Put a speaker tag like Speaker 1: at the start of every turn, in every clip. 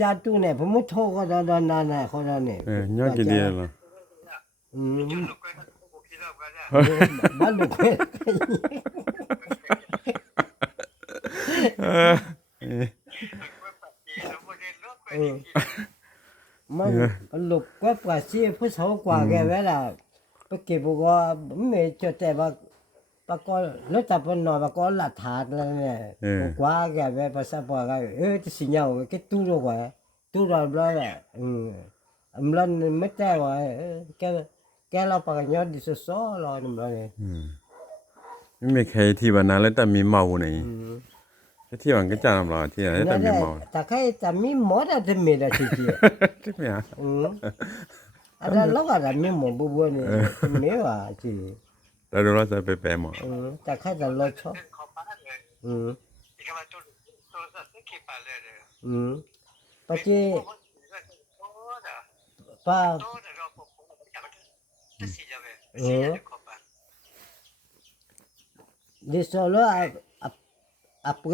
Speaker 1: จาตุเนี่ยผมมุโทก็ดอ
Speaker 2: นดอนนานน่ะคนด
Speaker 1: อน
Speaker 3: เนี่ยเออ
Speaker 1: ยากกินดี
Speaker 2: เหรออื
Speaker 3: มบ้านลูก
Speaker 1: เอ้ยเออมันหลบก็กว่าซีผู้สาวกว่าแกเวลาไปเก็บบอกว่าไม่จะแต่ว่า ปก็รถจับนอนปก็หลัดถาดแล้วเนี่ยกว่าแกเวภาษาปก็เออจะสิญญาก็ตู้รกว่าตู้รบแล้วแหละอืมอำลันไม่แต่ว่าเออแกแกเราปากยอดดิซอรอนี่มันเลย
Speaker 2: อืมไม่มีใครที่บ้านนั้นแล้วแต่มีเมาไหน
Speaker 1: อืม
Speaker 2: ที่บ้านก็จามเราที่ไหนแต่มีเมา
Speaker 1: แต่ใครจะมีหมอได้มีได้จริง
Speaker 2: ที่ไม่ฮะ
Speaker 1: ๆอืมอะไรเราก็จะมีหมอบุบนี่ไม่ว่าจ ริง
Speaker 2: แต่ดูเราจะไปแปลหมอ
Speaker 1: อืมแต่ใครจะรอชอบ
Speaker 3: El compadre.
Speaker 1: อืม
Speaker 3: Y que va todo. Todo eso se que para leer.
Speaker 1: อืมปะจี
Speaker 3: Toda.
Speaker 1: ป้า
Speaker 3: Toda lo pongo. Ya va. Ya sí ya ve.
Speaker 1: Eh.
Speaker 3: Sí ya el compadre.
Speaker 1: ดิสโลอะอะอะเป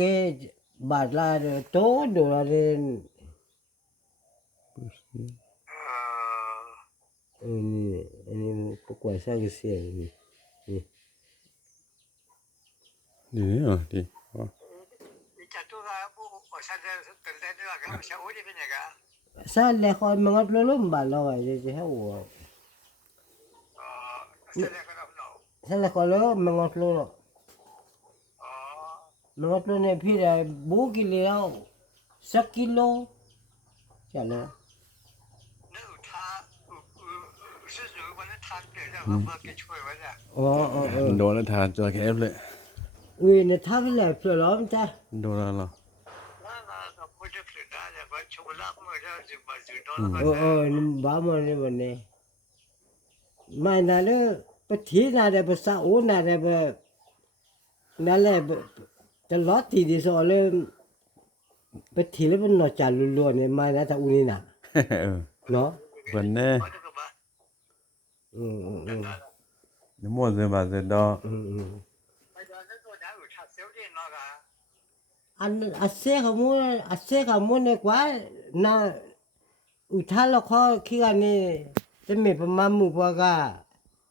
Speaker 1: บาดลาโตโดลาเรน
Speaker 3: Ah.
Speaker 1: อันนี้อันนี้พวกว่าซากเสียนี่นี่
Speaker 2: ดีเหรอดี
Speaker 3: Y que tú vas o sea, del de la que se oye bien acá.
Speaker 1: ซาเลคอยมันก็ลุ่มบาลอยจะเฮา
Speaker 3: Ah, se le con no.
Speaker 1: ซาเลคอยแล้วมันก็ลุ
Speaker 3: Ah.
Speaker 1: มันก็ปลุเนี่ยพี่ได้บูกิเลเอาสักกิโลจ้ะเนา ทั
Speaker 3: นเกิดเรื่องเบิกแกช่ว
Speaker 1: ยไว้เนี่ย Aa, aa, aa.
Speaker 2: โดนแล้วทานจอแคบเลย
Speaker 1: Öyle tabii yapıyor oğlum da.
Speaker 2: โดนแล้วเหรอ
Speaker 3: ว่าเราเราพูดจะผิ
Speaker 1: ดนะแต่ว่าชูรักมือเราจุดมาจุดโดนมา O, เนี่ย o, bama ne bu ne. Maynalı, bu ti nade, bu sa o nade, bu... Nale, bu... Ta lot ti di so le... Bu ti le bu no cha lu lu ne, mayna ta u ni na.
Speaker 2: เออ
Speaker 1: No? เพิ่
Speaker 2: นแน่
Speaker 3: เขาจะ
Speaker 1: อืมอืมอืม
Speaker 2: นิมนต์เสบาเสดอ
Speaker 1: อืมอืมอันอัศเสกมูอัศเสกมูเนี่ยกว่านะอุทาละข้อขี้กันนี่จะมีประมาณหมู่กว่าก็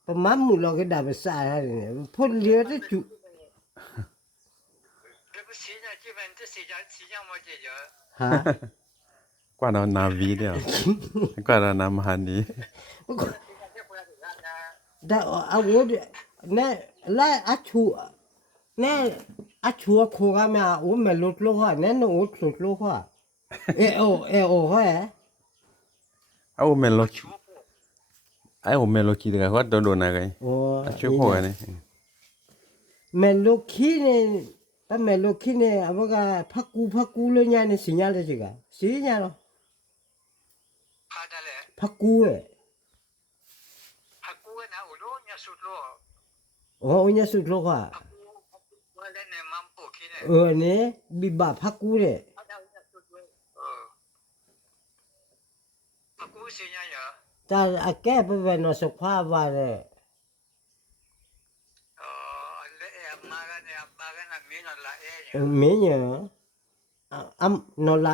Speaker 1: ประมาณหมู่เราก็ดับสายอะไรเนี่ยพ่นเลี้ยวจะจุฮะ
Speaker 2: กว่าเรานาวีเดียวกว่าเอ
Speaker 1: นนามฮั
Speaker 2: นนี้
Speaker 3: that
Speaker 1: I would na la achu na achu ko ga ma o
Speaker 3: me lot lo ha na no ot lot
Speaker 1: lo ha
Speaker 3: e
Speaker 1: o e o ha au me lo chu ai o me lo chi
Speaker 3: ga hot do na ga o achu ko ga ne me lo
Speaker 1: ki ne ta me lo ki ne abaga phakku phakku lo nya ne sinya le ji ga si nya lo phakku e
Speaker 3: Sutlok. Oh, Unya Sutlok ah. Ờ nè, bị bà phát cú đấy. Ta
Speaker 1: à kẻ bây giờ nó sọc phá vào đấy. Ờ, mẹ nhờ. Ừ, à, âm, nó là